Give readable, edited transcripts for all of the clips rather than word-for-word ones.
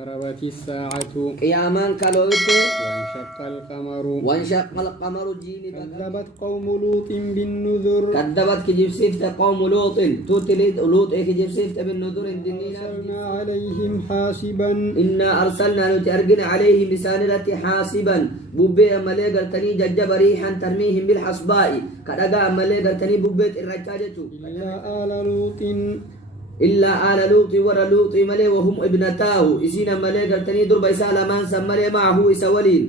اقتربت الساعة قيامان كالوت وانشق القمر جيني كذبت قوم لوط بالنذر كذبت كجيب سيفت قوم لوط توتلي لوط كجيب سيفت بالنذر أرسلنا عليهم حاسبا إنا أرسلنا نتأرجن عليهم بسانرة حاسبا بوبي أمالي قلتني ججب ريحا ترميهم بالحصباء كدقا أمالي قلتني بوبيت الرجاجة إلا آل لوط ورا لوط ملي وهم ابنتاه إسينا ملي قلتني درب إسالة من سملي معه إسولين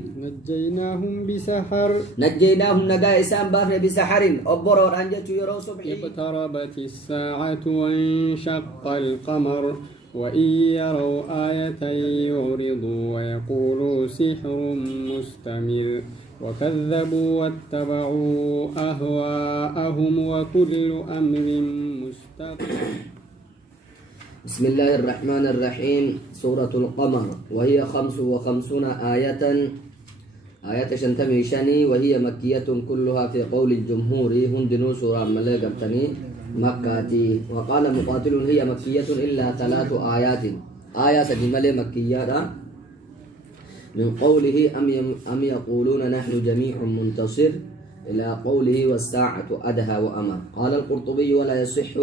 نجيناهم نجا إسان بافر بسحر أبور ورانجة يرو صبحي اقتربت الساعة وانشق القمر وإن يروا آية يعرضوا ويقولوا سحر مستمر وكذبوا واتبعوا أهواءهم وكل أمر مستقر. بسم الله الرحمن الرحيم. سورة القمر وهي 55 آية شنتمي شني وهي مكية كلها في قول الجمهور هندنو سورة ملقبتني مكاتي. وقال مقاتل هي مكية إلا 3 آيات آية سجمل مكية من قوله أم يقولون نحن جميع منتصر إلى قوله والساعة أدهى وأمر. قال القرطبي ولا يصح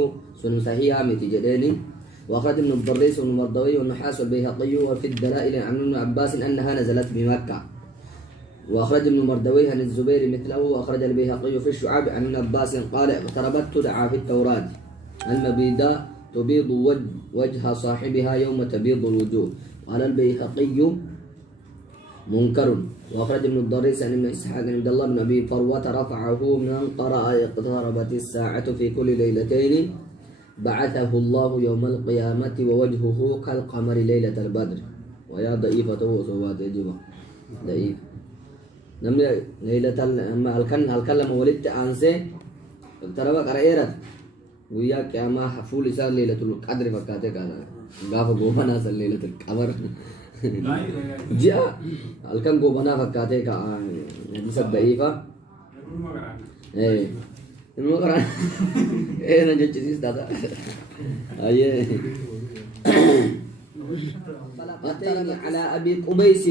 سنسهيها متجدين. وأخرج ابن الضريس والمردوي والنحاس والبيهقي وفي الدلائل عن ابن عباس أنها نزلت بمكة. وأخرج ابن المردوي عن الزبير مثله. وأخرج البيهقي في الشعاب عن ابن عباس قال اقتربت تدعى في التوراة المبيدة تبيض وجه صاحبها يوم تبيض الوجوه. قال البيهقي منكر. وأخرج ابن الضريس عن ابن إسحاق عن عبد الله بن أبي فروة رفعه من قرأ اقتربت الساعة في كل ليلتين بعثه الله يوم القيامة ووجهه كالقمر ليلة البدر. ويا ضعيفة وصوات يجب ضعيف نمي ليلة أما الكلمة ولدت أنسى اقترب قرأيرت ويا كياما حفول إسال ليلة القدر فكاتك على غاف غوبنا سل ليلة القمر جاء الكن غوبنا فكاتك حديث ضعيفة إيه المقرأ إيه نجتيس دادا أيه أتيني على أبي قبيس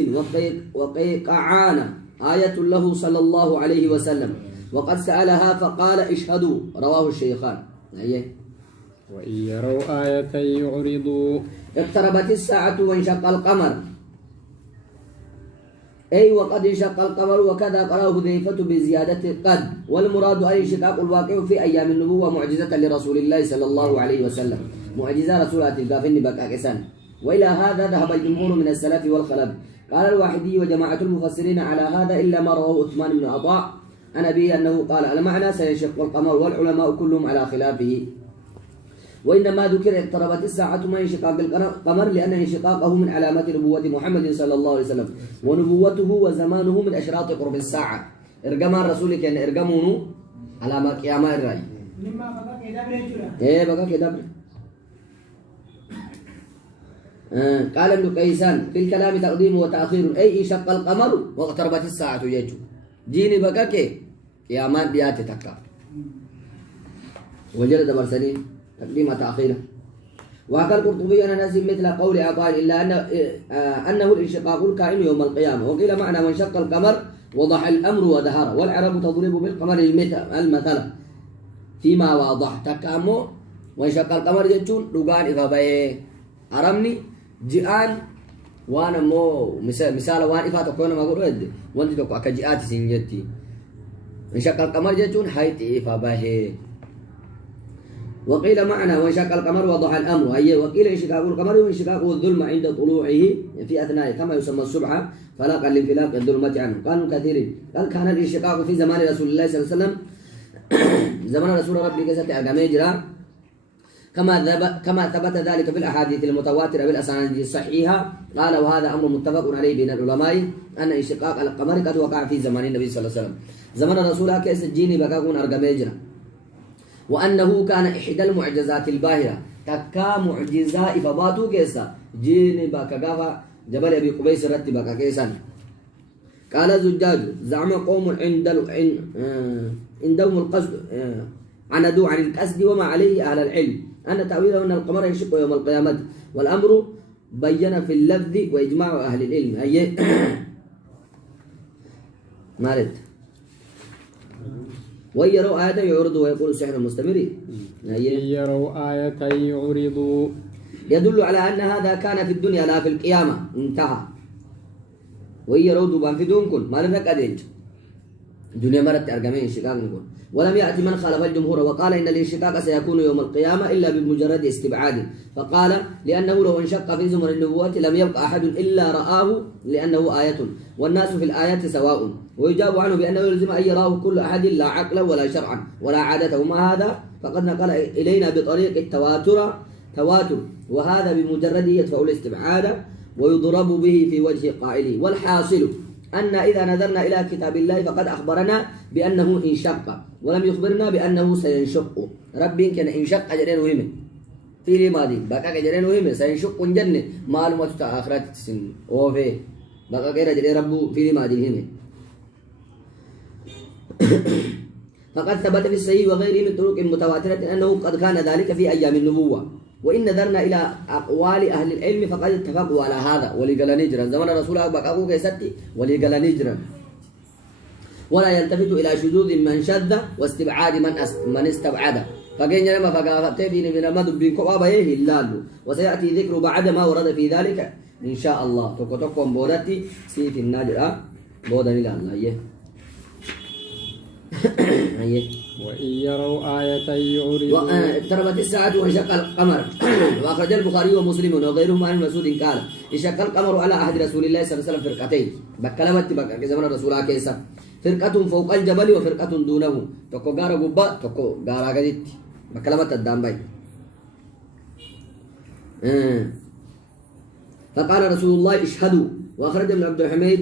وقيقعان آية له صلى الله عليه وسلم وقد سألها فقال اشهدوا. رواه الشيخان. أيه وإن يروا آية يعرضوا. اقتربت الساعة وانشق القمر أي وقد انشق القمر وكذا قرأه حذيفة بزيادة قد والمراد أي انشقاق الواقع في أيام النبوة معجزة لرسول الله صلى الله عليه وسلم معجزة رسولات القافن بكاكسان. وإلى هذا ذهب الجمهور من السلف والخلف. قال الواحدي وجماعة المفسرين على هذا إلا ما رواه عثمان بن عطاء عن أبيه أنه قال المعنى سينشق القمر والعلماء كلهم على خلافه. وإنما ذكر اقتربت الساعة ما انشقاق القمر لأن انشقاقه من علامات نبوة محمد صلى الله عليه وسلم ونبوته وزمانه من أشراط قرب الساعة. إرقام الرسول كان إرقامونه علامات قيامة الرأي إيه بقى كده. قال ابن قيسان في الكلام تقديم وتأخير أي انشق القمر واقتربت الساعة يجو جيني بقى كي قيامات بيات تكا وجلد برسلين تقديم تأخيره. وقال القرطبي أنا ناسي مثل قول عطاء إلا أنه الانشقاق الكائن يوم القيامة. وقيل معنى وانشق القمر وضح الأمر وظهر والعرب تضرب بالقمر المثل فيما واضح تكامو وانشق القمر يجون لقان إفابي أرمني جئان وانا مو مثال وان إفا تكون ما قلوا يد وانت تكو أكا جئات سنجتي انشق القمر يجون حيث إفابي. وقيل معنى وانشق القمر وضح الأمر أي وقيل انشقاق القمر وانشقاق الظلم عند طلوعه في أثناء كما يسمى الصبح فلاق الانفلاق الظلمة عنه. قالوا كثيرين قال كان الانشقاق في زمان رسول الله صلى الله عليه وسلم زمان رسول ربي كسات أقاميجرا كما ثبت ذلك في الأحاديث المتواترة بالأسانيد الصحيحة. قال وهذا أمر متفق عليه بين العلماء أن انشقاق القمر قد وقع في زمان النبي صلى الله عليه وسلم زمان رسول كيس الجيني بقاكون أرقاميجرا. وأنه كان إحدى المعجزات الباهرة تكا معجزة إفباتو كيسا جيني باكا قافا جبل أبي قبيس رتي باكا كيسان. قال زجاج زعم قوم عندهم القصد عندوا عن القصد وما عليه أهل العلم أن تأويله أن القمر ينشق يوم القيامة والأمر بين في اللفظ وإجماع أهل العلم أي مالت ويروا آية يعرضوا ويقولوا سحر مستمر يروا آية يعرضوا يدل على أن هذا كان في الدنيا لا في القيامة انتهى ويروا دوبان في دون كن ما لنك أدينج الدنيا مرت أرقامين انشقاق نقول ولم يأتي من خالف الجمهور وقال إن الانشقاق سيكون يوم القيامة إلا بمجرد استبعاد فقال لأنه لو انشق في زمر النبوة لم يبقى أحد إلا رآه لأنه آية والناس في الآيات سواء ويجاب عنه بأنه يلزم أن يراه كل أحد لا عقلا ولا شرعا ولا عادة وما هذا فقد نقل إلينا بطريق تواتر وهذا بمجرد يدفع الاستبعاد ويضرب به في وجه قائله والحاصل أن إذا نظرنا إلى كتاب الله فقد أخبرنا بأنه انشق ولم يخبرنا بأنه سينشق ربي كان انشق أجرين وهم في الماضي بقى أجرين وهم سينشق جنة معلومة آخرات السن وفي بقى غير أجرين رب في الماضي هم فقد ثبت في الصحيح وغيره من طرق متواترة أنه قد كان ذلك في أيام النبوة وإن نظرنا إلى أقوال أهل العلم فقد اتفقوا على هذا ولقال نجرا زمن رسول الله بقاقو كيستي ولقال نجرا ولا يلتفت إلى شذوذ من شذ واستبعاد من استبعد فكين لما فقافت من المدب بكوابه هلال وسيأتي ذكر بعد ما ورد في ذلك إن شاء الله تكون بودتي سيف الناجر بودني الله وإن يروا آية يعرضوا اقتربت الساعة وانشق القمر وأخرج البخاري ومسلم وغيرهم عن مسعود قال انشق القمر على عهد رسول الله صلى الله عليه وسلم فرقتين بكلمت بك زمن الرسول كيسا فرقة فوق الجبل وفرقة دونه تكو غارا غبا تكو غارا غديت بكلمت الدام باي فقال رسول الله اشهدوا وأخرج ابن عبد الحميد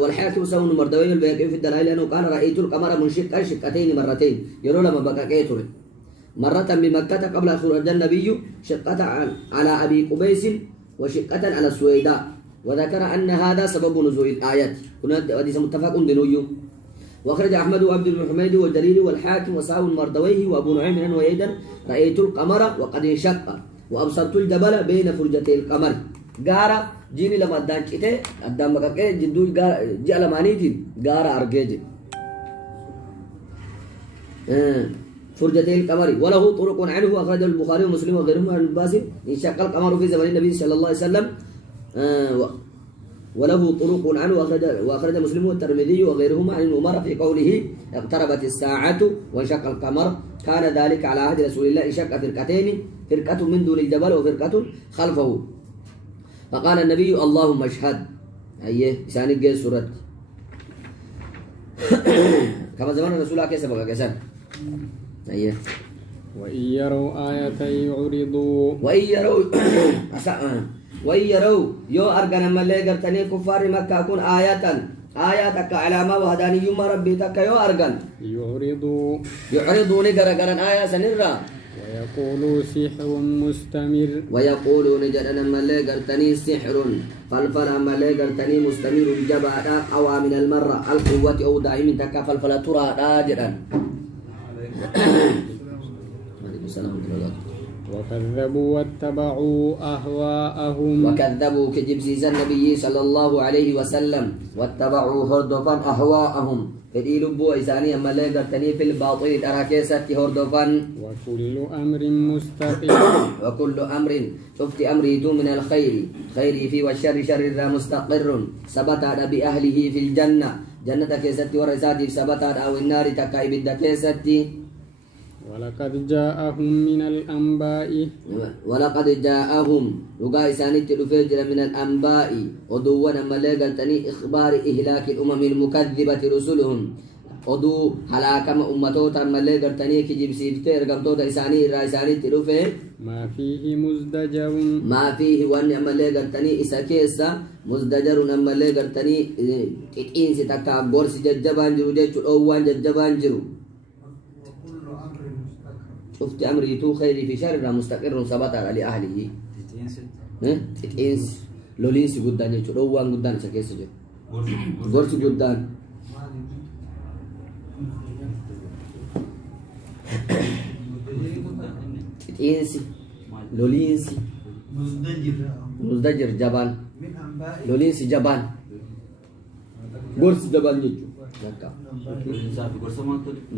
والحاكم سون مردوي البيهقي في الدلائل أنه قال رأيت القمر منشقا شقتين مرتين يرون لما بقى كيتر مرة بمكة قبل خروج النبي شقة على أبي قبيس وشقة على السويداء وذكر أن هذا سبب نزول الآيات هنا حديث متفق دنوي وأخرج أحمد وعبد الحميد والدليل والحاكم وساون مردويه وأبو نعيم أنه أيضا رأيت القمر وقد انشق وأبصرت الجبل بين فرجتي القمر غارا جيني لما دانشيته أدام بكاكي جدو جعل مانيتين غارا أرجيج فرجتي القمر وله طرق عنه أخرج البخاري ومسلم وغيرهم عن الباسم انشق القمر في زمن النبي صلى الله عليه وسلم وله طرق عنه وأخرج مسلم والترمذي وغيرهما عن عمر في قوله اقتربت الساعة وانشق القمر كان ذلك على عهد رسول الله انشق فرقتين فرقة من دون الجبل وفرقة خلفه فقال النبي اللهم اشهد أيه إسان الجيل سورة كما زمان الرسول كيف سبق كيسان أيه وإن يروا آية يعرضوا وإن يروا يو أرغن ملي قرتني كفار مكة أكون آياتك علامة وهدانيوم ربي تك يو أرغن يعرضوني غرغرن آية سنرى ويقولوا سحر مستمر ويقولون جدنا ملي قرتني سحر فالفل ملي قرتني مستمر جبادا قوى من المرة القوة أو دائم تك فالفل ترى راجدا وكذبوا واتبعوا أهواءهم وكذبوا كجبسيس النبي صلى الله عليه وسلم واتبعوا هردفا أهواءهم فدي لبو إساني أما لا قرتني في الباطل الأراكيسة هردفا وكل أمر مستقيم وكل أمر شفت أمري من الخير خيري في والشر شر مستقر ثبت بأهله في الجنة جنة كيستي ورساتي ثبت أو النار تكاي بد كيستي ولقد جاءهم من الأنباء لقا إساني تلفجر من الأنباء ودونا ملقلتني إخبار إهلاك الأمم المكذبة رسلهم ودو حلاكم أمتوتا ملقلتني كجيب سيفتير قمتوتا إساني إساني تلفه ما فيه وأن ملقلتني إساكيسا مزدجر ملقلتني إنسي تكا بورس ججبان جرو جيشو أوان ججبان جرو شفت أمري تو خيري في شر مستقر ثبت على أهله تتئنس لولينس قدان يجو روان قدان سكيس جو غرس قدان تتئنس لولينس مزدجر جبان لولينس جبان قرص جبان جيجو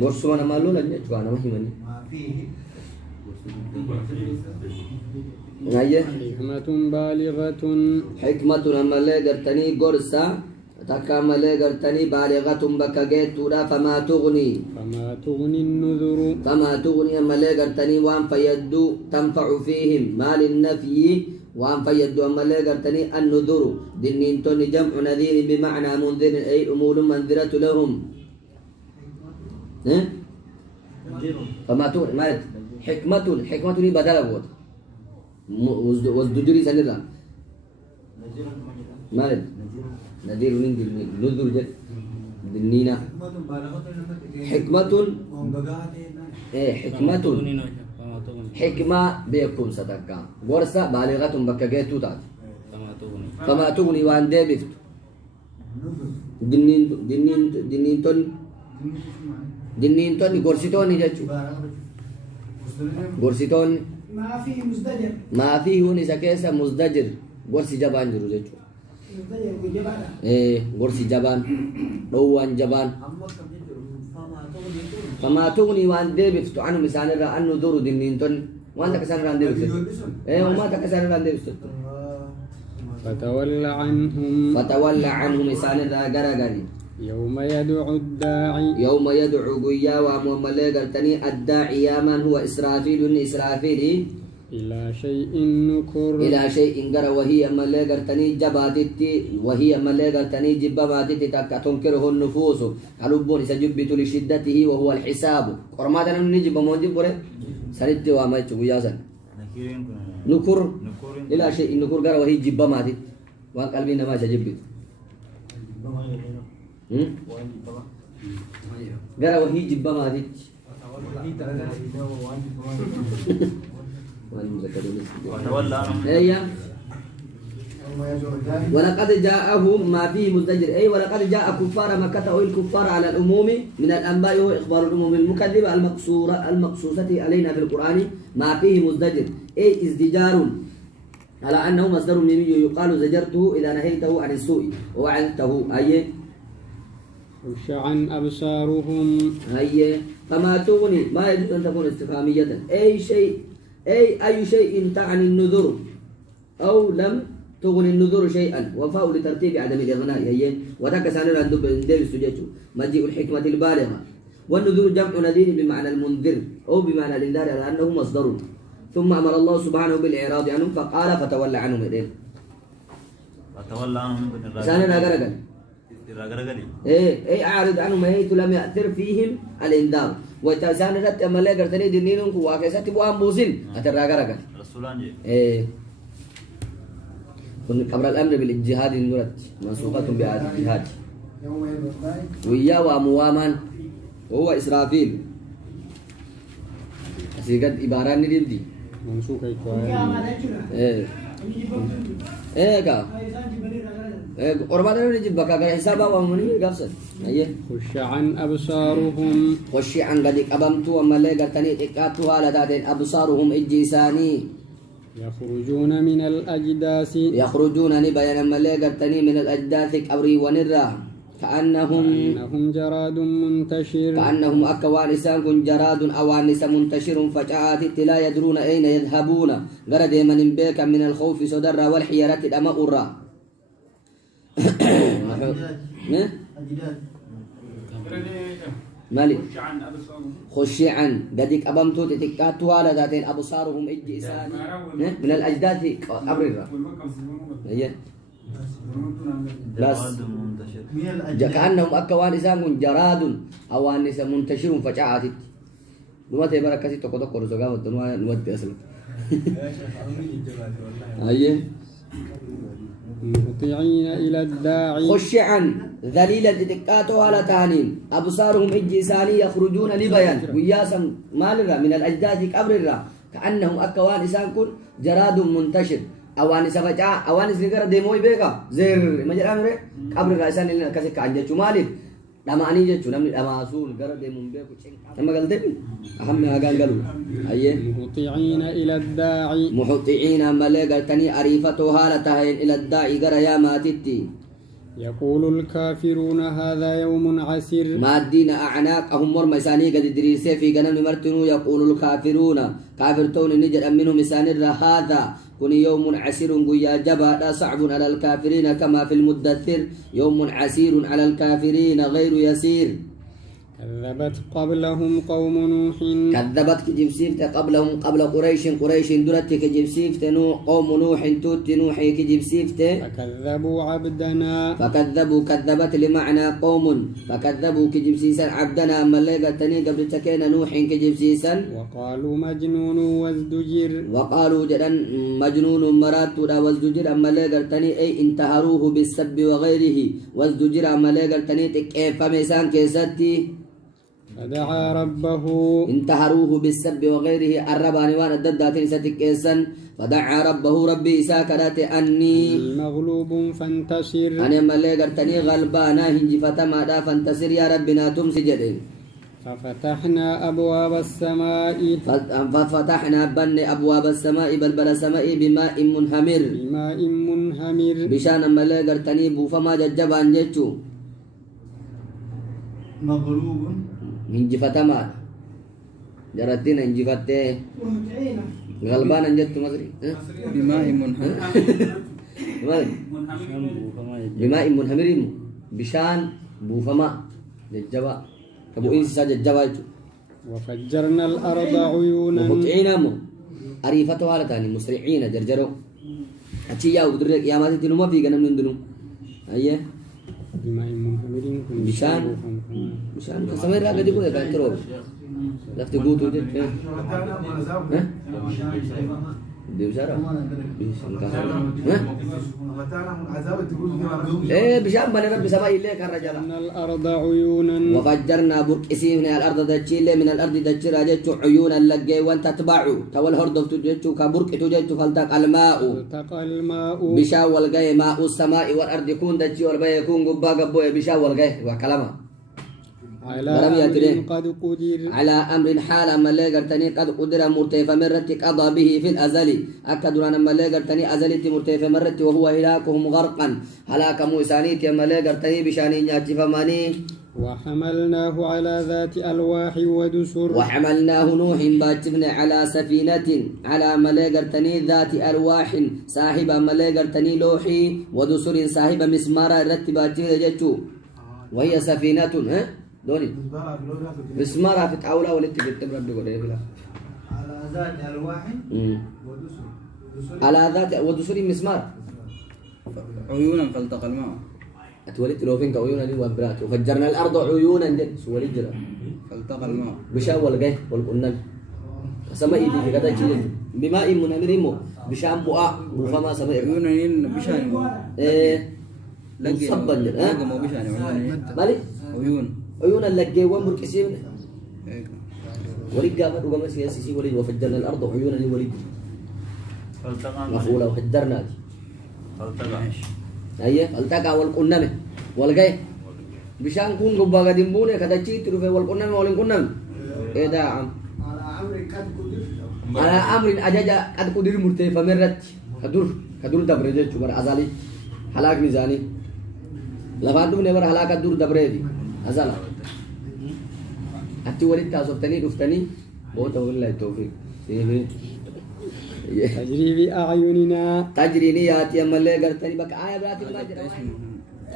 قرص وانا مالو لن يجو انا ما هيمني حكمة بالغة حكمة أمالي قرتني قرصة تكا أمالي قرتني بالغة بكاقيت تودا فما تغني النذر أمالي قرتني وان فيدو تنفع فيهم ما للنفي وان فيدو أمالي قرتني النذر دنين توني جمع نذير بمعنى منذر أي أمور منذرة لهم فما تغني مالت حكمة بدل بود وزدجري سنرا مالد نذير نذر جد دنينا حكمة حكمة بيكم صدقا ورثة بالغة بكاجيتو تات فما تغني وان ديبفت دنين تون غورسيتون جچو غورسيتون ما فيه نسكيسا مزدجر غورسي جبان جرو جچو غورسي جبان دوان جبان فما تغني وان ديبفت عنه مثال را انه دور دنين تون وان تكسر ران ديبفت وما تكسر ران ديبفت فتولى عنهم مثال را غرغري يوم يدعو قيا ومملي قلتني الداعي يا من هو إسرافيل إلى شيء نكر قرى وهي ملي قلتني جباتتي وهي ملي قلتني جباتتي تكا تنكره النفوس قلوبون سجبت لشدته وهو الحساب ورماتنا نجيب موجب بره سردت واميت قياسا نكر إلى شيء نكر قرى وهي جباتتي وان قلبنا ما سجبت قال وهي جبا ما ديت ولقد جاءهم ما فيه مزدجر أي ولقد جاء كفار مكة أو الكفار على العموم من الأنباء وهو إخبار الأمم المكذبة المقصوصة علينا في القرآن ما فيه مزدجر أي ازدجار على أنه مصدر ميمي يقال زجرته إذا نهيته عن السوء ووعدته أي خشعا أبصارهم فما تغني ما يجوز أن تكون استفهامية أي شيء تعني النذر أو لم تغني النذر شيئا وفاء لترتيب عدم الإغناء وتكسر عند دير السجاج مجيء الحكمة البالغة والنذر جمع نذير بمعنى المنذر أو بمعنى الإنذار على أنه مصدر ثم أمر الله سبحانه بالإعراض عنهم فقال فتولى عنهم اي اعرض عنهم حيث لم يأثر فيهم الانذار وتزان رت امله غرتني دينين كو واكسات بو امبوزين اتراغرغ رسولان كن قبل الامر بالجهاد نورت منسوقه بعهد الجهاد ويا واموامان وهو اسرافيل سيغد عباره ندي منسوقه كا أربعة نجيب بكا كذا حسابا ومني قفص خشعا أبصارهم خشعا قد أبمتوا وما لا قرتني إكاتوا على ذات أبصارهم إجساني يخرجون نبيان ما لا قرتني من الأجداث كأوري ونرا كأنهم أكوان إسان جراد أوانس منتشر فجاءت لا يدرون أين يذهبون غرد من بيك من الخوف صدر والحيرة الأمأرة مالي خشعا قدك أبمتو تتكاتوا على ذاتين أبصارهم إجئسان من الأجداث أبرر بس كأنهم أكوان إسان جراد أوانس منتشر فجاءت لما تبركتي تقول تقول زوجها ودنوا نود أصلا مطيعين إلى الداعي خشعا ذليلا تتكاتوا على تانين أبصارهم إجساني يخرجون لبيان وياسا مالرا من الأجداث كأبررا كأنهم أكوان إسان كن جراد منتشر أوانس فجاء أوانس نقرأ ديموي بيكا زير مجرى أمره كأبررا إسان لنا كسك عن جاتو مالك لما أني جت شو نمني لما أسول قرد منبه كشين لما قلت لي أهم أجان قالوا أيه مهطعين إلى الداعي محطعين ملء قلتني أريفته هالتهين إلى الداعي قر يا ماتتي يقول الكافرون هذا يوم عسير ما الدين أعناق أهم مر مساني قد دريسي في جنان مرتنو يقول الكافرون كافرتون نجد أمنه مساني هذا كن يوم عسير قويا جبا لا صعب على الكافرين كما في المدثر يوم عسير على الكافرين غير يسير كذبت قبلهم قوم نوح كذبت كجيب سيفت قبلهم قبل قريش درت كجيب سيفت نوح قوم نوح توت نوح كجيب سيفت فكذبوا عبدنا فكذبوا كذبت لمعنى قوم فكذبوا كجيب سيسا عبدنا أما اللي قلتني قبل تكين نوح كجيب سيسا وقالوا مجنون وازدجر وقالوا جدا مجنون مرات ولا وازدجر أما اللي قلتني أي انتهروه بالسب وغيره وازدجر أما اللي قلتني تكيف ميسان كيستي فدعا ربه انتهروه بالسب وغيره الربان وانا الدداتين ستكيسا فدعا ربه ربي إساكرات أني مغلوب فانتصر أنا ملي قرتني غلبانا هنجي فتما دا فانتصر يا ربنا تمسي جدين ففتحنا أبواب السماء ففتحنا بن أبواب السماء بلبل السماء بماء منهمر بماء منهمر بشان ملي قرتني بوفما ججبان جتشو مغلوب هنجي فتما جرتين هنجي فتة غلبانا جتشو مصري بماء منهمر بماء منهمر بشان بوفما ججبا كبو إنسا ججبا وفجرنا الأرض عيونا مهطعين مو أريفتها لتاني مسرعين جرجروا أتشي ياو درك يا ماتي تنو ما في جنم نندنو أيه بماء منهمر بشان كسمير راجع دي بوده كاترو لفت قوتو جد ديوسارا ايه بشام بني رب سماء إليك الرجال الأرض عيونا وفجرنا بركسي من الأرض دجيل من الأرض دجير جت عيونا لقي وانت تتبعوا تول هرد تجت كبرك تجت فلتق الماء التقى الماء بشا والجاي ماء السماء والأرض يكون دجي والبي يكون قبا قبوي بشا والجاي وكلامه على أمر قد قدر على أمر حال ما لا قرتني قد قدر مرتفع مرت قضى به في الأزل أكدنا ما لا قرتني أزلت مرتفع مرت وهو هلاكهم غرقا هلاك موسانيت ما لا قرتني بشاني ناتي فماني وحملناه على ذات ألواح ودسر وحملناه نوح باتفنا على سفينة على ما لا قرتني ذات ألواح صاحب ما لا قرتني لوحي ودسر صاحب مسمار رتباتي جتو وهي سفينة ها دوني مسمارها في الطاولة ولا تكتب ربي ولا يفلا على ذات ألواح ودسر على ذات ودسر مسمار عيونا فالتقى الماء اتولدت لو فين عيونا لي وبرات وفجرنا الارض عيونا جد سوالي جرا فالتقى الماء بشا والجه والقنن سما يدي كذا شيء بماء منهمر مو بشام بؤا وفما سما عيونا بشان ايه لقي صبن لقي مو بشان بالي عيون عيونا لقي ومركسين ولد قامت وقام سياسي ولد وفجرنا الارض عيونا لولد مفعوله وفجرنا أيه التقى والقنمة والجاي بشان كون قبّا قديم بونه كذا شيء تروفه والقنمة والقنمة إيه ده عم على أمر أجاج قد قدر مرتفع مرت كدور دبرة شو بر أزالي هلاك ميزاني لفاندو نبر هلاك كدور دبرة دي أزالا أتي ولد تاسوفتني دفتني बहुत الله التوفيق تجري بأعيننا تجري نياتي أما اللي قرتني بك آية براتي ما جرى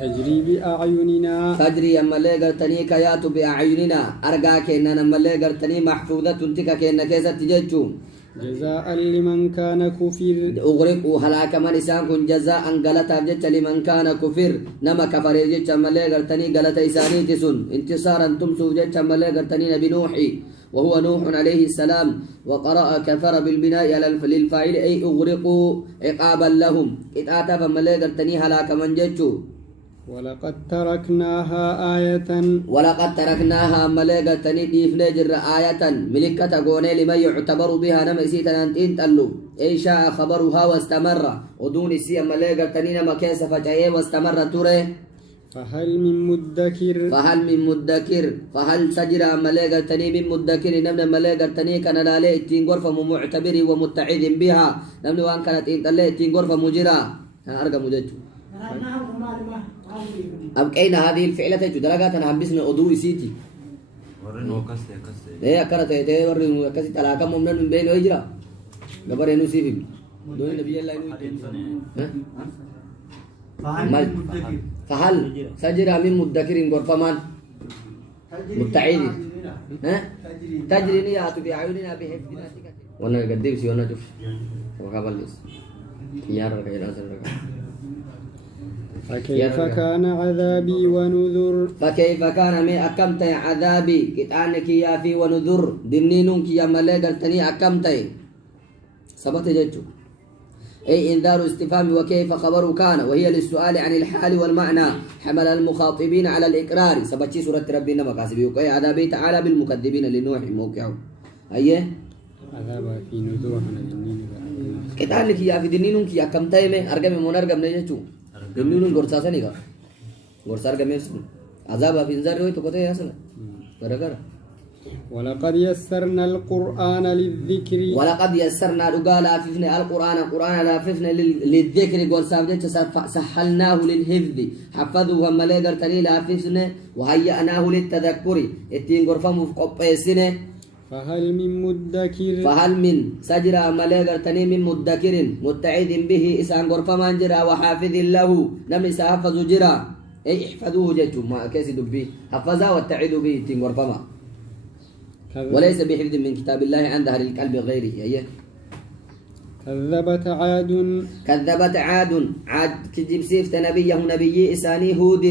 تجري بأعيننا تجري أما اللي قرتني كيات بأعيننا أرجع كأننا أما اللي قرتني محفوظة تنتك كأنك كيسة تجتشو جزاء لمن كان كفر أغرق هلاك من إسان كن جزاء غلطة جت لمن كان كفر نما كفر جت أما اللي قرتني غلطة إساني تسن انتصارا تمسو جت أما اللي قرتني نبي نوحي وهو نوح عليه السلام وقرأ كفر بالبناء على للفاعل أي أغرقوا عقابا لهم إتآتا فما لا قرتني هلاك من جتشو ولقد تركناها آية ملا قرتني ديف نجر آية ملكة قوني لمن يعتبر بها نمسيتا أنتين تلو أي شاء خبرها واستمر ودون السيا ملا قرتني نما كيس فتحيه واستمر تره فهل من مدكر فهل من مدكر فهل سجر ملائكة تني من مدكر نمن ملائكة تني كان لا تين غرفة معتبر ومتعظ بها نمن وان كانت تين غرفة مجرا أنا أرجع مجد أبقينا هذه الفعلة درجات أنا حبسنا أضوء سيتي ورنو كسته إيه أكرت إيه ورنو كسي تلاقى ممن من بين ويجرا قبر إنه سيفي دون النبي الله إنه فهل سجر من مدكر غرفة من متعظ تجري نيات بأعيننا بحفظنا وانا قديم سي وانا شوف وقبل لس يار غير أسر فكيف كان عذابي ونذر فكيف كان من أكمت عذابي كتانك يا في ونذر دنينك يا ملاك تني أكمت سبت جدّ أي إنذار استفهام وكيف خبر كان وهي للسؤال عن الحال والمعنى حمل المخاطبين على الإقرار سبتشي سورة ربنا مكاسبي وكي عذابي تعالى بالمكذبين لنوح موقعه أيه عذاب في نذر عن الدنين كتانك يا في دنينك يا كم تايمه أرجع من أرجع من يجتو دنينون غرسة نيكا غرسة أرجع من عذاب في إنذار روي تو كتير يا سلا بركة ولقد يسرنا القرآن للذكر ولقد يسرنا رجال أففنا القرآن أففنا للذكر قول سامجت سحلناه للحفظ حفظه وملاقر تليل أففنا وهيأناه للتذكر التين غرفة مفقبسنا فهل من مدكر فهل من سجرا ملاقر تني من مدكر متعد به إسان غرفة منجرا وحافظ له نم سحفظ جرا أي احفظوه جتو ما كيسي دبي حفظا واتعدوا به التين غرفة ما وليس بحفظ من كتاب الله عند أهل القلب غيره أيه كذبت عاد كجيب سيفت نبيه نبي إساني هود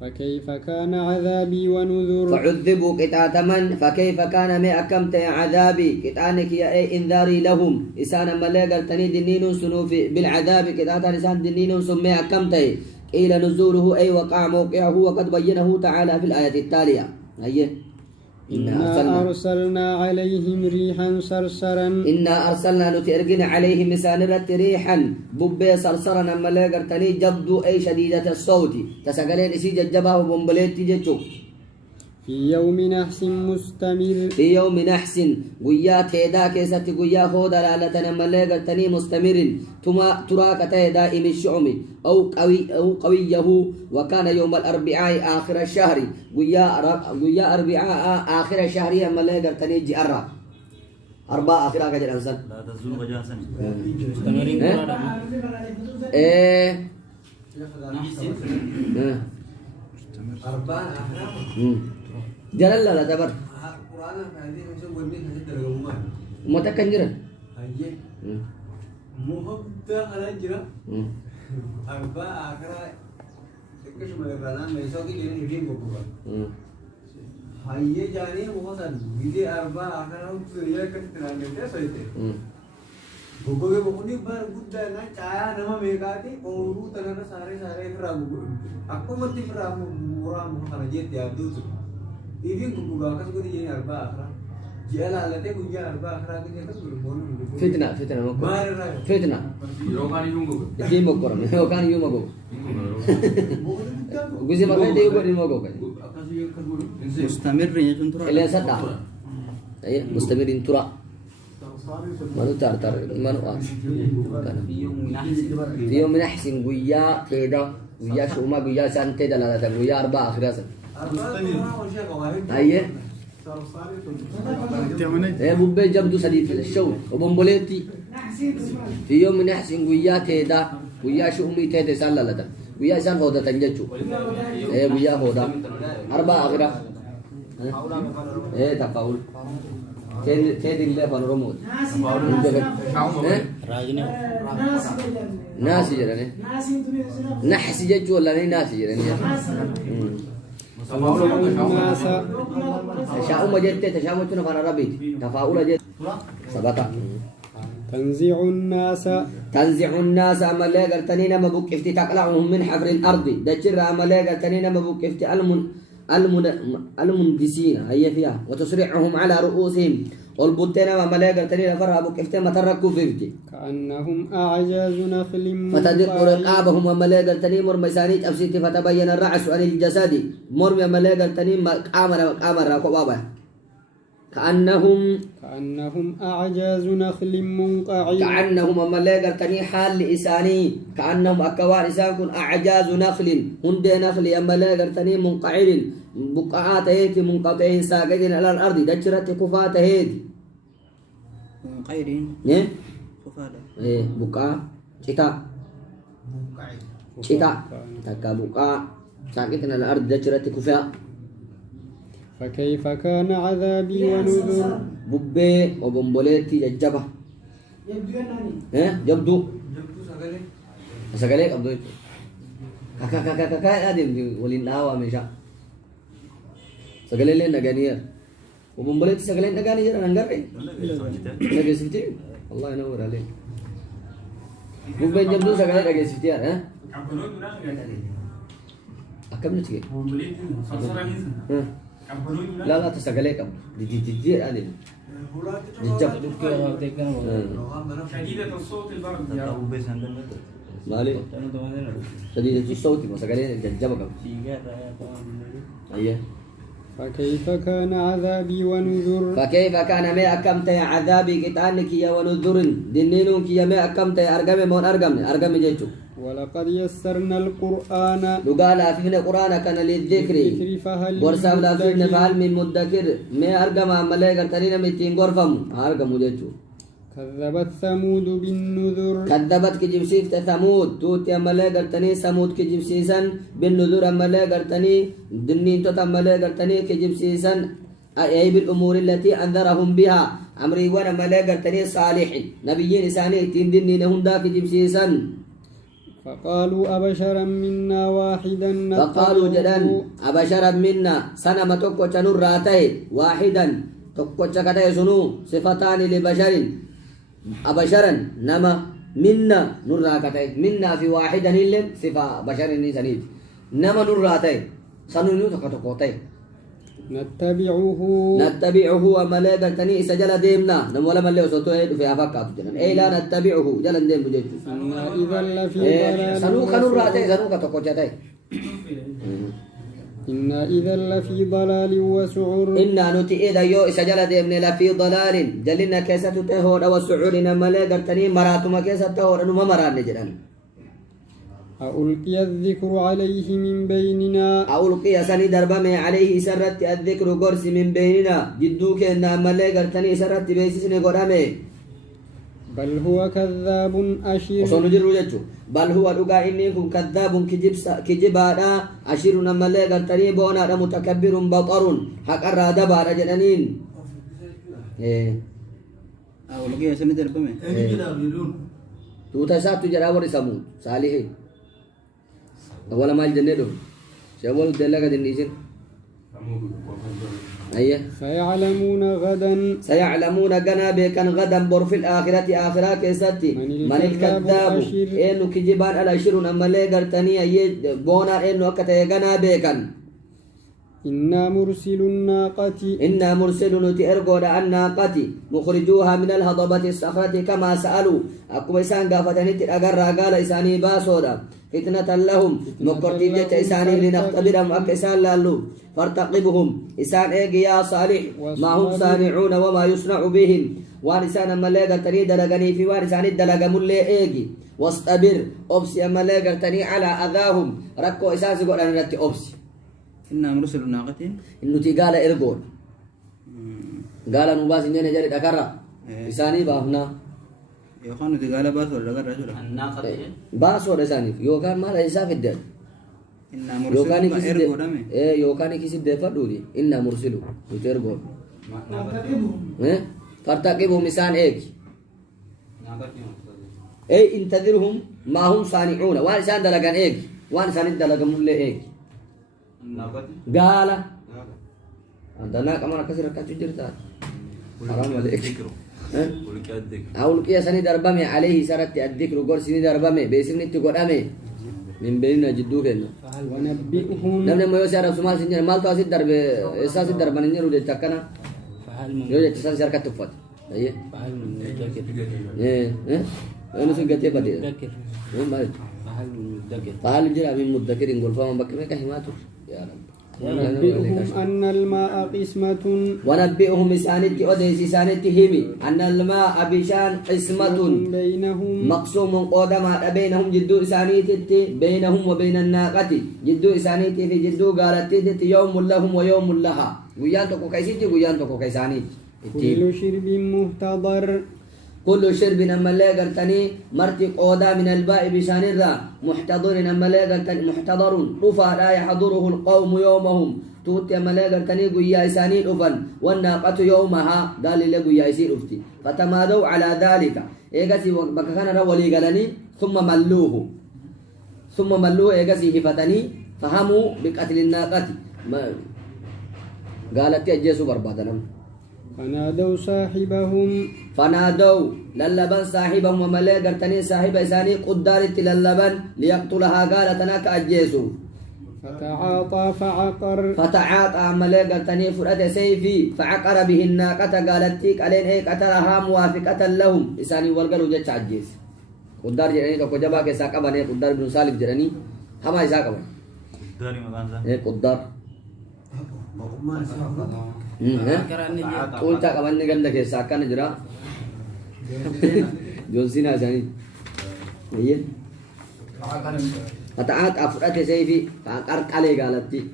فكيف كان عذابي ونذر فعذبوا قطعة فكيف كان ما أكمت عذابي قطعنك يا أي إنذاري لهم إسانا ملاقر تني دنين سنوف بالعذاب قطعة إسان دنين سمي أكمت قيل نزوله أي وقع موقعه وقد بينه تعالى في الآية التالية أيه إنا أرسلنا عليهم ريحا صرصرا إنا أرسلنا نترجن عليهم مسانرة ريحا ببي صرصرا أما لا قرتني جبدو أي شديدة الصوت تسقلين إسي ججبه وبنبليت تجتو في يوم نحس مستمر في يوم نحس قيا تيدا كيست قيا خودا لالتنا أما لا قرتني مستمر تراك دائم الشعم أو قويه وكان يوم الأربعاء آخر الشهر قيا أربعاء آخر الشهر أما لا قرتني جئرا أربعة آخر كجر أنسان لا تزول غجاسا إيه أربعة جلال لا تبر القرآن هذه مسوي ودي هذا الجمال متكنجرا هاي مهبط على جرا أربعة آخرة تكش مغرنا ما يسوي كذي هدين بقولها هاي جاني مهوسان بدي أربعة آخرة وسريع كتير نعمل سويته بقولي بقولي بار بودا نا cahaya nama megati oru tanana sare kera buku aku mati kera murah karena dia tiap tu ini buku bakas gua jadi arba akhra jala lete gua arba akhra kita tu berbonu فتنة فتنة إتي مكرم يوكان يوم أقول جزء ما كان يوم بدي ما أقول مستمر يجون ترى اللي صدق أيه مستمر ترى منو تار منو في يوم نحسن قيا تيدا قيا شوما قيا سان تيدا لا لا قيا أربعة آخرة أيه إيه بوبي جبدو سديد في الشو وبنبوليتي في يوم نحسن قيا تيدا قيا شومي تيدا سان لا لا قيا سان هودا تنجتشو إيه قيا هودا أربعة آخرة إيه تفاول تيد اللي بنرمود ناس جراني نحس جج ولا ناس جراني تشاؤم جت تشاؤمتنا فانا ربيت تفاؤل جت سبتا تنزع الناس أما لا قرتنين ما بوك افتي تقلعهم من حفر الأرض دجر أما لا قرتنين ما بوك افتي المندسين هي فيها وتسرعهم على رؤوسهم والبنتين ما ملأ قرتني لفرها بكفتين ما تركوا فيفتي كأنهم أعجاز نخل فتدق منقعر رقابهم وملأ قرتني مر مسانيت أبسيتي فتبين الرعش عن الجسد مر ملأ قرتني قامر راكوبابا كأنهم أعجاز نخل منقعر كأنهم ملأ قرتني حال لإساني كأنهم أكوان إسان كن أعجاز نخل هند نخل ملأ قرتني منقعر بقعات هيتي منقطعين ساقدين على الأرض دجرت كفات هيتي قيرين إيه خفالة إيه بقع شتاء شتاء تكا بقع ساقدين على الأرض دجرت كفات فكيف كان عذابي ونذر ببي وبمبوليتي ججبة إيه جبدو ساقليك أبدو كاكا أدم ولين ناوا مشا ساقلي لين نغانير وبمبوليتي ساقلي نغانير نغاري نغسفتي الله ينور عليك ببي جبدو ساقلي نغسفتي ها أكم نتيجة لا لا تساقليك أبدو دي أدم شديدة الصوت البرد يا أبو رب. بيس عندنا مالي شديدة الصوت مساقلي ججبة أيه فكيف كان عذابي ونذر فكيف كان ما أكمت يا عذابي كتانك يا ونذر دنينك يا ما أكمت يا أرقم من أرقم جيتو ولقد يسرنا القرآن لقال فينا القرآن كان للذكر فهل ورسام لا فينا مدكر فعل من مدكر ما أرقم ملاك ترينا متين غرفم أرقم جيتو كذبت ثمود بالنذر كذبت كجبسيف ثمود توت يا ملاك تني ثمود كجبسيسن بالنذر ملاك تني دنين توت ملاك تني كجبسيسن أي بالأمور التي أنذرهم بها أمري وانا ملاك تني صالح نبيين ساني تين دنين هندا كجبسيسن فقالوا أبشرا منا واحدا فقالوا جدًا نتبعه أبشرا منا سنة ما تكو تنور راتي واحدا تكو تكتاي سنو صفتان لبشر أبشرا نما منا نور راتي منا في واحدا إلا صفة بشر سنيد نما نور راتي سنو تكتاي نتبعه وملاك تني سجل ديمنا نمولا ملي وسوتو في أفاقات جنان أي لا نتبعه جلن ديم بجيتو إنا إذا لفي ضلال سنو كنور وسعر. راتي سنو كتكو تكتاي إنا إذا لفي ضلال وسعر إنا نتي إذا يو سجل ديمنا لفي ضلال جلنا كيسة تهور وسعورنا ملاك تني مراتما كيسة تهور نما مران جنان ألقي الذكر عليه من بيننا أولقي سني دربمي عليه سرت الذكر قرس من بيننا جدوك إن ملاك تني سرت بيسسني قرامي بل هو كذاب أشير وصنو جرو جتشو بل هو دغا إني كن كذاب كجبادا أشير ملاك تني بونا متكبر بطر حق الرادبا رجلنين إيه أو لقي سنة دربمي توتا تجرا ورسمو صالحين أولا ما الجنة دو شاول الدلة قد النيسين أيه سيعلمون غدا سيعلمون غنا بكن غدا بر في الآخرة آخرة كيستي من الكذاب إنه كجبان على شرون أما لي قرتني أيه بونا إنه أكتة غنا بكن إنا مرسل الناقة إنا مرسلون تأرقود عن ناقتي مخرجوها من الهضبة الصخرة كما سألوا أكو إسان قافتني تأقر قال إساني باسودا فتنة لهم مقرتي جت إساني لنختبرهم أك إسان لالو فارتقبهم إسان إيجي يا صالح ما هم صانعون وما يصنع بهم وارسان ملاقا تني دلقني في وارسان الدلق ملي إيجي واصطبر أبسي ملاقا تني على أذاهم ركو إسان سيقول أنا رتي أبسي إنا مرسل ناقة إنه تقال إرجون قال نباس إننا جريت أكرر إساني بافنا يخانو تقال باس ولا قال رجل الناقة باس ولا إساني يوكان ما لا يسافر الدين إنا يوكان مرسل كيس إرجو دمي إيه يوكان كيس فردودي إنا مرسلو يترجون إيه فارتقبهم إسان إيك إيه انتظرهم ما هم صانعون وإنسان دلقان إيك وإنسان دلقان مولي إيك قال عندنا كمان كثير كاتو جرتا حرام عليك أقول كيا سني دربامي عليه سرت الذكر قر سني دربامي بيسمني تقول أمي من بيننا جدو كنا ونبئهم نحن ما يسار سمال سنجر مال تواسي درب إساس دربان نجرو ده تكنا يوجد تسان شركة تفت أيه فهل مدكر إيه أنا سنقتي بدي مدكر ما فهل مدكر فهل جرى من مدكر نقول فهم بك ما كهماتو يا رب ونبئهم أن الماء قسمة ونبئهم إسانتي أديس إسانتي همي أن الماء بشان قسمة بينهم مقسوم قدما بينهم جدو إسانيتي بينهم وبين الناقة جدو إسانيتي في جدو قالت يوم لهم ويوم لها ويانتكو كيسيتي ويانتكو كيسانيتي كل شرب مهتضر كل شرب أما لا قرتني مرتق أودا من الباء بشان الرا محتضر أما لا قرتني محتضر رفع لا يحضره القوم يومهم توت أما لا قرتني قويا إسانين أفن والناقة يومها قال لي قويا إسين أفتي فتمادوا على ذلك إيقاسي بكخان رولي قالني ثم ملوه إيقاسي هفتني فهموا بقتل الناقة قالت يجيسوا بربادنا فنادوا صاحبهم فنادوا للبن صاحبهم وملئ قرتني صاحب إساني قدارت للبن ليقتلها قال تناك أجيسو فتعاطى ملئ قرتني فرأت سيفي فعقر به الناقة قالت تيك علين اي قتلها موافقة لهم إساني والقلو جتش أجيس قدار جراني تو كجبا کے ساقا بنے قدار بن صالح جراني ہما ساقا بنے قداري مكان ذا ايه قدار قول تا كمان نقول لك ساكن جرا جونسينا جاني إيه فتعات أفراد سيفي فأقرق عليه قالتي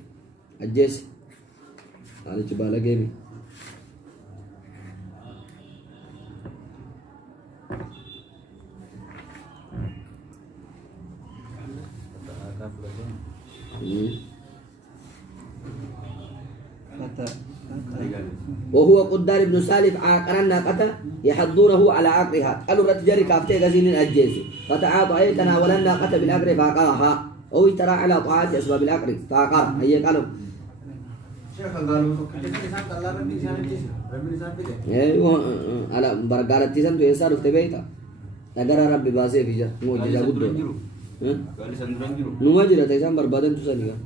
الجيش قال جبالة جيمي وهو قدار بن سالف عاقر الناقة يحضونه على عقرها قالوا رتجري كافتي غزين الجيش فتعاطى أي تناول الناقة بالعقر فعقرها أو ترى على طاعة أسباب العقر فعقر هي قالوا شيخ قالوا لسان الله ربي لسان بيته ايوه على برقالة تيسان تو يسار في بيتا أجر ربي باسي في جا مو جا بدو قال لسان درنجرو نما جرا تيسان بربادن تسانيا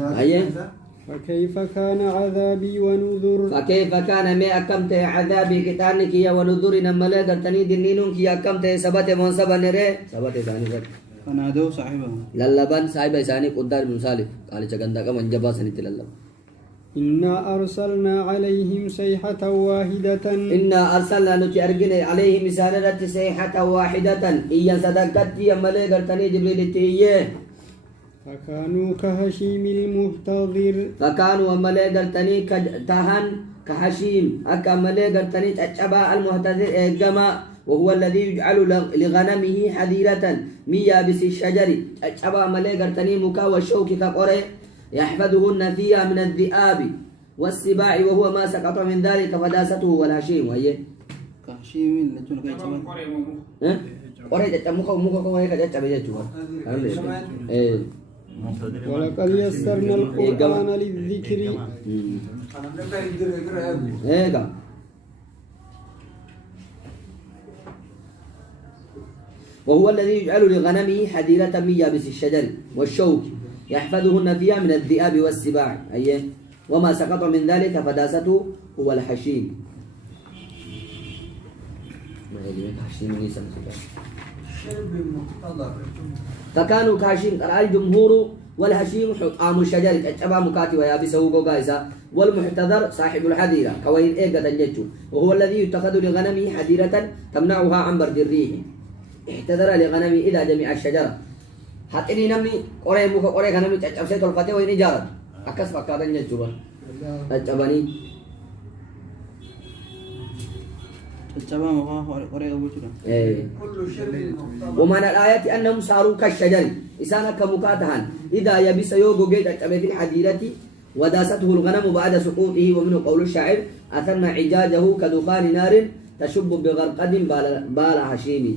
أيه فكيف كان عذابي ونذر فكيف كان ما أكمت عذابي كتانك يا ونذر نما لا قرتني دنينون كي أكمت سبت من سبن ري سبت ثاني بر فنادوا صاحبهم للبن صاحب ثاني قدار بن صالح قال جگندا کا منجبا سنت للب إنا أرسلنا عليهم صيحة واحدة إنا أرسلنا نتأرجن عليهم سانرة صيحة واحدة إيا صدقت يا ملا قرتني جبريل تيه فكانوا كهشيم المهتضر فكانوا أملي قرتني كتهن كحشيم أكا أملي قرتني تأجبا المهتدر إيقما وهو الذي يجعل لغنمه حذيرة من يابس الشجر تأجبا أملي قرتني مكا والشوك كقري يحفظهن فيها من الذئاب والسباع وهو ما سقط من ذلك فداسته والهشيم وهي كهشيم لجون كي تمام قري تأجب مكا قري تأجب يجوا ولقد يسرنا القرآن للذكر هذا وهو الذي يجعل لغنمه حديرة من يابس الشجر والشوك يحفظهن فيها من الذئاب والسباع أيه وما سقط من ذلك فداسته هو الحشيم ما يجيك حشيم نيسان شرب مقتضر فكانوا كهشيم قال الجمهور والهشيم حطام الشجر كتبا مكاتي ويابسه قايسا والمحتضر صاحب الحديرة كوين إيقا تنجتو وهو الذي يتخذ لغنمه حديرة تمنعها عن برد الريح احتضر لغنمه إذا جميع الشجرة حتى نمني قرأي موكا قرأي غنمي تجاب سيطو الفتح وين إجارة أكس فكا تنجتو تجابني الشباب ما قرأ أبو ترى كل شرب مقتضر ومعنى الآية أنهم صاروا كالشجر إسانا كمكاتهان إذا يبس يوغو جيد أجابي في الحديرة وداسته الغنم بعد سقوطه ومنه قول الشاعر أثرنا عجاجه كدخان نار تشب بغرقد بال هشيمي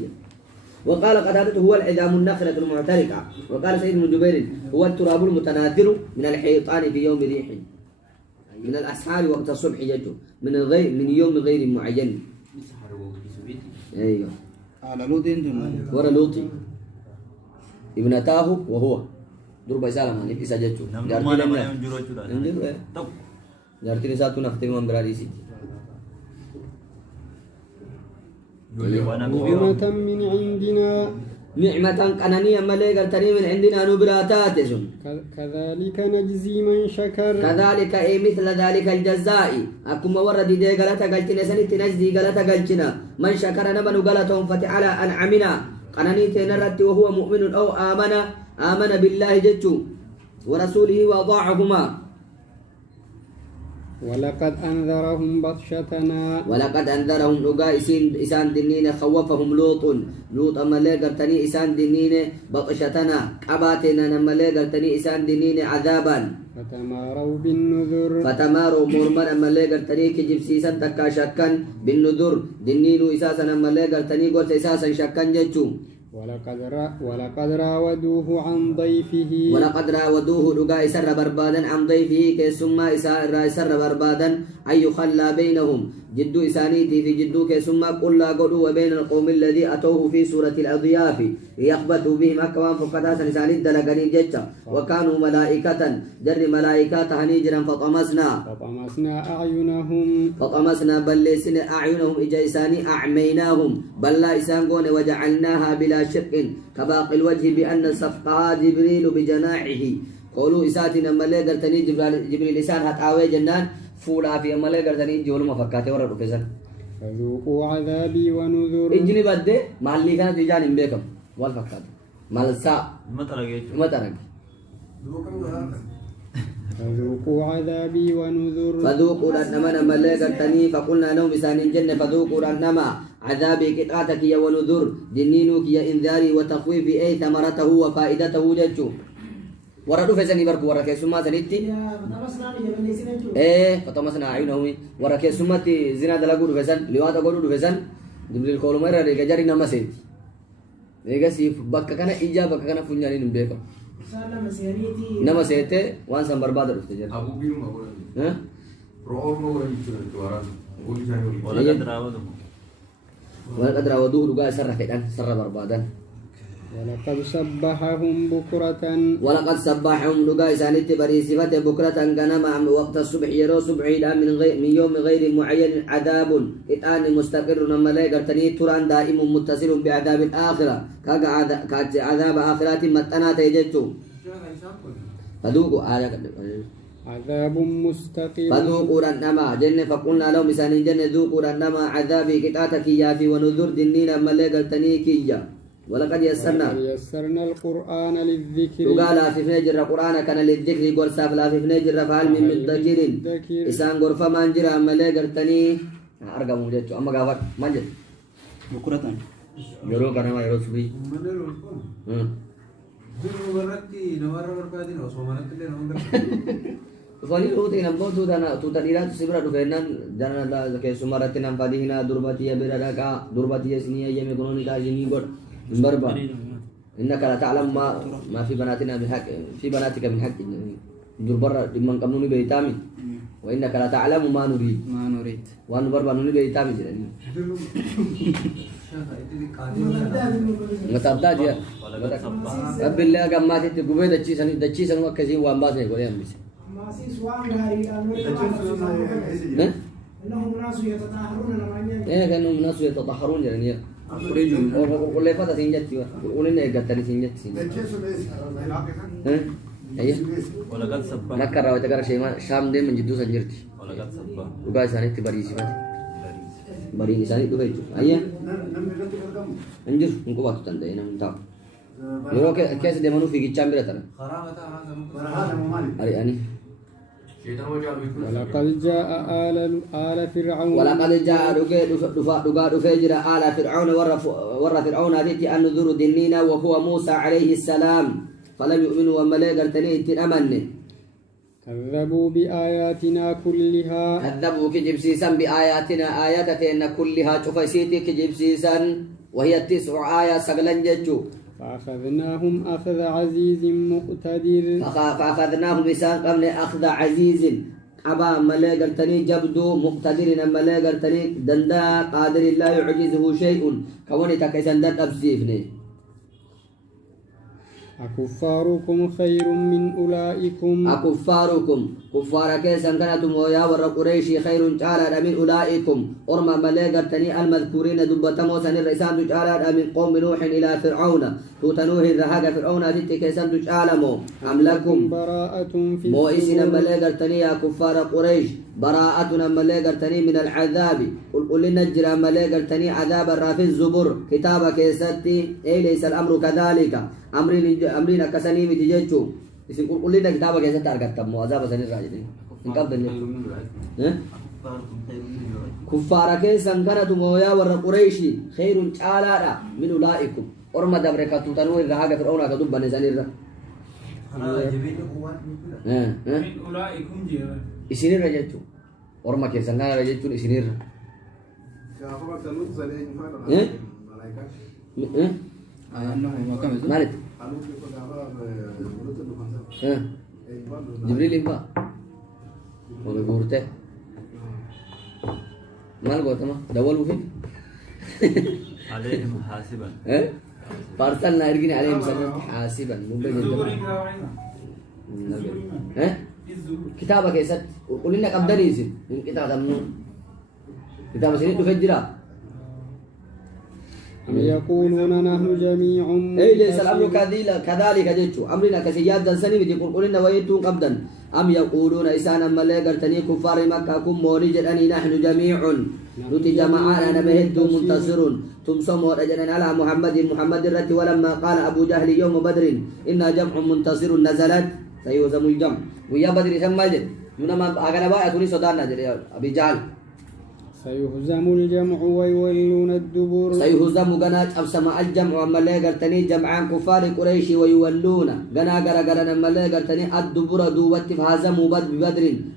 وقال قتادة هو العظام النخلة المعتركة وقال سيد بن جبير هو التراب المتناثر من الحيطان في يوم ريح من الأسحار وقت الصبح يجو من يوم غير معين أيوه على لودين دون ورا لوطي ابنتاه وهو durba isaa lamaaniif isa jechuudha. Namummaa lama yoo jiru jechuudha. Hin jiru. Ta'u. Jaartiin isaatu naftee waan biraa dhiisiti. نعمة من عندنا نعمة قنانية ملي قرتني من عندنا نبراتات سن كذلك نجزي من شكر كذلك أي مثل ذلك الجزاء أكما ورد دي غلطة قلتنا سنت نجزي غلطة قلتنا من شكر نبن غلطهم فتعالى أنعمنا قنانية نرت وهو مؤمن أو آمن بالله جتشو ورسوله وأطاعهما ولقد أنذرهم بطشتنا ولقد أنذرهم لقا إسان دنين خوفهم لوط أما لي قرتني إسان دنين بطشتنا قباتنا نما لي قرتني إسان دنين عذابا فتماروا مرمنا أما لي قرتني كجب سيسا تكا شكا بالنذر دنين إساسا أما لي قرتني قلت إساسا شكا ججو ولقد راودوه عن ضيفه لقا إسر بربادا عن ضيفه كسما إسر بربادا أن يخلى بينهم جدو إسانيتي في جدو كسما قل قلوا وبين القوم الذي أتوه في سورة الأضياف يخبثوا بهم أكوان فقداسا إسانيت دلقني جتا وكانوا ملائكة جر ملائكة هنيجرا فطمسنا بلسنا أعينهم إجا إساني أعميناهم بل لا إسانقون وجعلناها بلا شق كباقي الوجه بأن صفقها جبريل بجناحه قولوا إساتنا ملي قرتني جبريل إسان هتعاوي جنان فولا في ملي قرتني جولو مفكاتي ورد رفزان فذوقوا عذابي ونذر إجني بدي محلي كانت رجال بيكم والفكاتي ملسا مترق فذوقوا عذابي ونذر فذوقوا لأنما ملي قرتني فقلنا لهم إسان الجنة فذوقوا لأنما عذابي كتاتك يا ونذر جنينك يا إنذاري وتخويف أي ثمرته وفائدته جتشو وردو فسني بركو ورا كيسوما سنيتي فتمسنا عينهم ورا كيسوما زنا دلغو فسن لواتا غودو فسن جبريل كولو ميرا ريغا جاري نمسيت ريغا سيف بكا كان اجابه كان فنياني نبيكم نمسيت وان سن برباد رفت جار ابو بيرو ما بولا ها رو ما ولا يتر دوارا قولي جاني ولقد راودوه لغا سر كدان سر بربادان ولقد صبحهم لغا إسانيت بريسفة بكرة غنما وقت الصبح يرو صبح إلى من يوم غير معين عذاب الآن مستقر نما لا يقرتني تران دائم متصل بعذاب الآخرة عذاب آخرات متنات يجتو فذوقوا عذاب مستقيم فذوقوا رنما جنة فقلنا لهم إسان جنة ذوقوا رنما عذابي كتاتك يا في ونذر دنين أما لا يقرتني كيا ولقد يسرنا القرآن للذكر وقال في فنجر القرآن كان للذكر يقول ساف لا في فنجر فعل من مدكر إسان غرفة منجر أما لا قرتني أرقى موجود أما قافت منجر بكرة يرو كان ما يرو سبي فاني روتي نمبو تودا نيرا سبرا دوفنان جانا لا كيسومارتي نم فادينا درباتي يبرا كا درباتي يسني يمي كونوني كاجيني غور بربا إنك لا تعلم ما في بناتنا من حق في بناتك من حق دربرا دمان كمنوني بيتامي وإنك لا تعلم ما نريد وأن بربا نوني بيتامي جراني متابدا جيا رب الله قماتي تقبل دچي سن وكزي وان باس نه غوري امبس إنهم ناس يتطهرون لما كانوا ناس يتطهرون يعني ولا فتا سينجت ولنا يقتل سينجت ايه ولقد سبح نكر وتكر شيء ما شام دي من جدو سنجرتي ولقد سبح وقال ساني تبري سمات بري ساني دو هيجو ايا انجر انكو وقت تنده انا من تاو يرو كيس دمنو في كيچامبره ترى اري اني ولقد جاء آل فرعون ولقد جاء دفا فجر آل فرعون ور فرعون هذه أن نذر دنينا وهو موسى عليه السلام فلم يؤمنوا وما لا قرتني تنمن كذبوا بآياتنا كلها كذبوا كجب سيسا بآياتنا آياتنا كلها شوفيسيتي كجب سيسا وهي 9 آيات سقلن ججو فأخذناهم أخذ عزيز مقتدر فأخذناهم بسان قبل أخذ عزيز أبا ملا قرتني جبدو مقتدر ملا قرتني دندا قادر لا يعجزه شيء كوني تكيسن دن أبسيفني أكفاركم خير من أولئكم أكفاركم كفار كيسا كانتم ويا ور قريشي خير تعالى من أولئكم أرمى ملاقرتني المذكورين دبتمو سن الرئيسان تعالى من قوم نوح إلى فرعون توتنوه الرهاق فرعون تلك كيسا تعالمو أم لكم براءة في موئسنا ملاقرتني يا كفار قريش براءتنا ملاقرتني من العذاب قل نجرى ملاقرتني عذاب الرافي الزبر كتاب كيستي أي ليس الأمر كذلك أمرنا كسنيم تججو اسم قل لنا كتابة كيسا أرقدتم عذاب سنين راجدين انقبض كفار كيسا كانتم ويا ور قريشي خير تعالى من أولئكم أرمى دبركة تنوي الرهاق فرعون كدب نزانير أنا جبين قوات من أولئكم جيران isinir rajatu orma ke sangana rajatu isinir أنه مكان malit jibril imba wala gurte mal gotama dawal wufid عليهم حاسبا فارسلنا ارجين عليهم حاسبا مبين كتابك يا ست قل لنا قبدني يزن من كتاب منو كتاب سنين تفجرا أم يقولون نحن جميع اي ليس الامر كذلك جدت امرنا كسياد دنسني بتقول قل لنا ويتون قبدا ام يقولون اسانا ملائكتني كفار مكه كم مولج اني نحن جميع نتي جماعه انا بهد منتصر تمسم ورجنا على محمد الرت ولما قال ابو جهل يوم بدر ان جمع منتصر نزلت سيهزم الجمع ويا بدر سمى جد ينما أغلبا يكوني صدارنا جد أبي جهل سيهزم الجمع ويولون الدبر سيهزم غناج أبسما الجمع أما اللي قرتني جمعان كفار قريش ويولون غنا غرا أما اللي قرتني الدبر دوبت فهزموا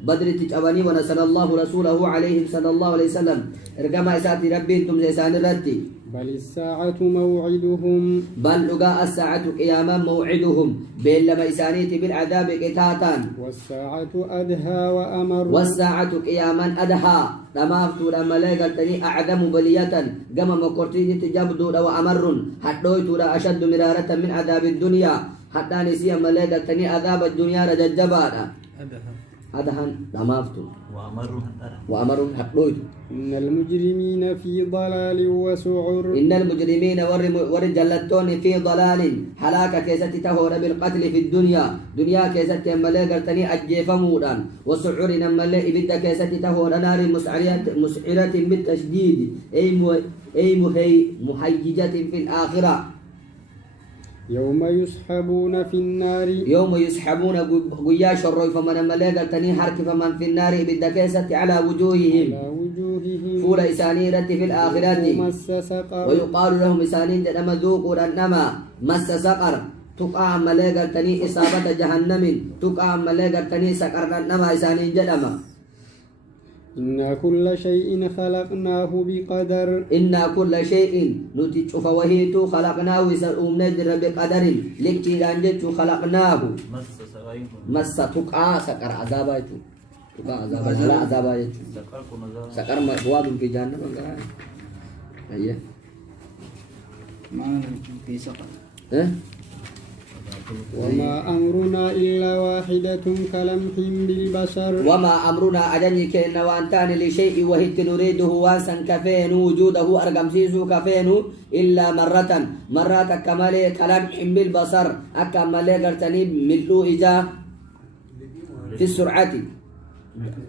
بدر تجابني ونسل الله رسوله عليهم صلى الله عليه وسلم ارقما إساتي ربي انتم زيسان الرتي بل الساعة موعدهم بل لقاء الساعة قياما موعدهم بين لما إسانيتي بالعذاب قتاتا والساعة أدهى وأمر والساعة قياما أدهى لما أفتو لما لقلتني أعدم بلية قم مقرتي تجبدو لو أمر حدويت لا أشد مرارة من عذاب الدنيا حتى نسي ما لقلتني عذاب الدنيا رججبانا أدهى لما أفتو وأمر حدويت إن المجرمين في ضلال وسعر إن المجرمين ورجلتون في ضلال حلاك كيست تهور بالقتل في الدنيا دنيا كيست يملي قرتني أجيف مودان وسعر نملي إبدا كيست تهور نار مسعرة بالتشديد أي محيجة في الآخرة يوم يسحبون في النار يوم يسحبون قيا شروي فمن ملي قرتني حرك فمن في النار إبدا كيست على وجوههم فول إسانيرة في الآخرة ويقال لهم إسانين جنما ذوقوا أنما مس سقر تقع ملائكتني إصابة جهنم تقع ملائكتني سقر أنما إسانين جنما إنا كل شيء خلقناه بقدر إنا كل شيء نتشوف وهيتو خلقناه وسأمنا جر بقدر لكتي لانجتو خلقناه مس تقع سقر عذابايتو لا عذاب سكر مرفوع في جهنم أيه ما في سقر وما أمرنا إلا واحدة كلمح بالبشر وما أمرنا أجني كأن وأنتان لشيء وهي نريده وانسا كفين وجوده أرقم سيسو كفين إلا مرة كمال كلمح بالبصر أكمل قرتني ملء إجا في السرعة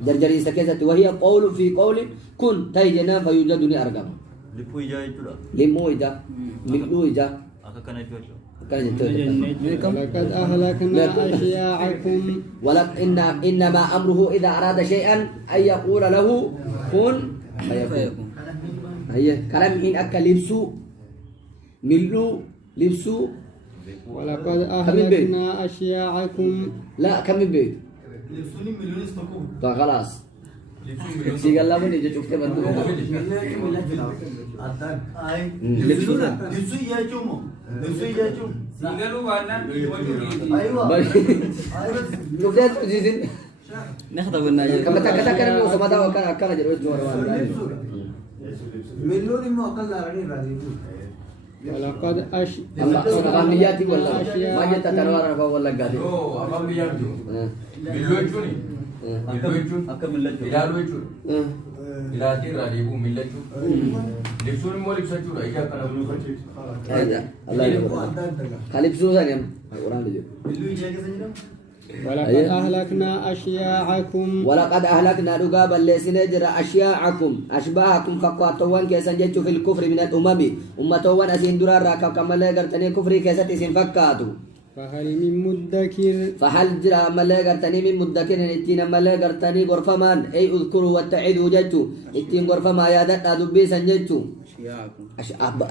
جرجري سكتت وهي قول في قول كن تيجنا فيوجدني أرقم لفو إجا يجولا لمو إجا ملء إجا أكا كان يجولا ولقد أهلكنا أشياعكم إنما أمره إذا أراد شيئا أن يقول له كن فيكون هي كلام إن أكل لبسو ملء لبسو ولقد أهلكنا أشياعكم لا كم من بيت لبسوني مليون استقوم طيب خلاص سيقال لا من يجي شفته بندو لبسو يا جومو لبسو يا جوم سيقالوا بعدنا أيوة شفته تجيزين نخطب الناجي كم تكلم وسما ده وكان أكل جروج جوار مليون ما أقل عليه راضي ولقد أغامياتي ولا ما جت تروار رفا ولا قادي No, abang biar tu. Milu itu ni. Milu itu. Akka millatu. Ilalu itu. Ilati radibu milu itu. Lipsun mau lipsan itu. Iya kan abang itu. الله يبارك خليب سوزان يا القرآن دي ولقد أهلكنا أشياعكم ولقد أهلكنا رقابا لسنجر أشياعكم أشباهكم فقواتوان كيسان جيتشو في الكفر من الأمم أمتوان أسين درار راكب كما لا قرتني كفري كيسات اسم فكاتو فهل من مدكر فهل جرى ملا قرتني من مدكر اتين ملا قرتني غرفمان أي اذكروا واتعدوا جيتشو اتين غرفما يادت أدبي سنجيتشو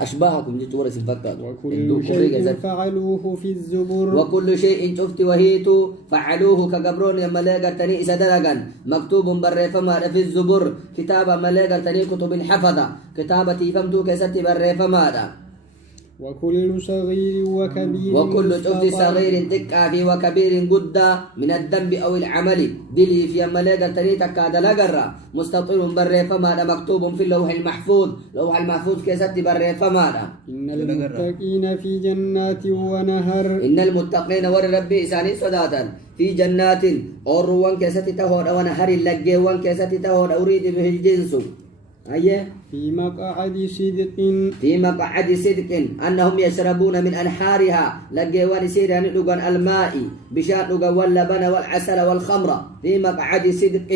أشباهكم جيتشو ورسم فكاتو وكل شيء فعلوه في الزبر وكل شيء شفت وهيتو فعلوه كقبرون يا ملاقرتني إسدرجا مكتوب بالرفما في الزبر كتاب ملاقرتني كتب الحفظة كتابتي فهمتو كستي بالرفما وكل صغير وكبير وكل شفت صغير تكا في وكبير قدا من الذنب أو العمل دلي في ملاقرتني تكاد لقرة مستطيل بالرفما مكتوب في اللوح المحفوظ لوح المحفوظ كستي بالرفما إن المتقين في جنات ونهر إن المتقين ور ربي إساني صداتا في جنات أوروان كيستي تهود ونهر اللقيوان كيستي تهود أريد به الجنس أيه في مقعد صدق في مقعد صدق أنهم يشربون من أنحارها لقيوان سيران لغن الماء بشان لغن واللبن والعسل والخمر في مقعد صدق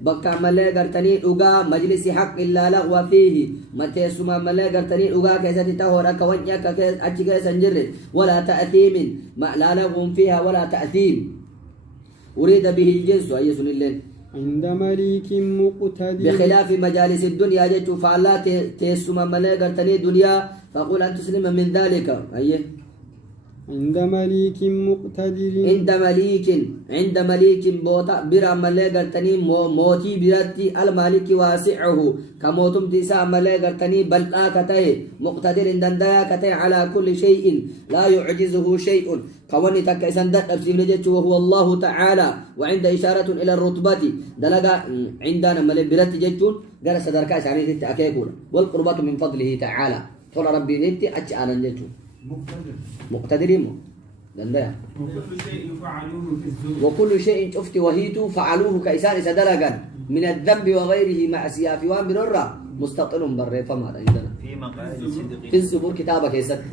بكا ملاقرتني لغا مجلس حق إلا لغو فيه متى سما ملاقرتني لغا كيستي تهود كوانيك أجيك سنجرد ولا تأثيم ما لا لغو فيها ولا تأثيم أريد به الجنس أي سن الليل عند مليك مقتدر بخلاف مجالس الدنيا جت فعلا تسمى ملاقرتني دنيا فقول أن تسلم من ذلك أيه عند مليك مقتدر عند مليك بوتا برا ملاقرتني موتي براتي المالك واسعه كموتم تسا ملاقرتني بل آكته مقتدر دندايا كته على كل شيء لا يعجزه شيء كوني تكيسان دات أبسيب نجت وهو الله تعالى وعند إشارة إلى الرتبة دلقا عندنا ملك براتي جتون قال صدركا سعني تتأكيكونا والقربة من فضله تعالى طول ربي نتي أجعنا جتون مقتدرين دندايا وكل شيء فعلوه في الزبر وكل شيء شفت وهيتو فعلوه كإسان سدلقا من الذنب وغيره مع سياف وان بررة مستطل بري فما عندنا في مقعد صدق في الزبور كتابك يسد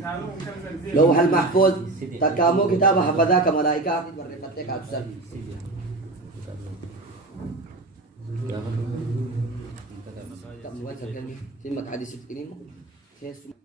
لوح المحفوظ تكامو كتاب حفظاك ملائكة بري فتك أتسل في مقعد صدق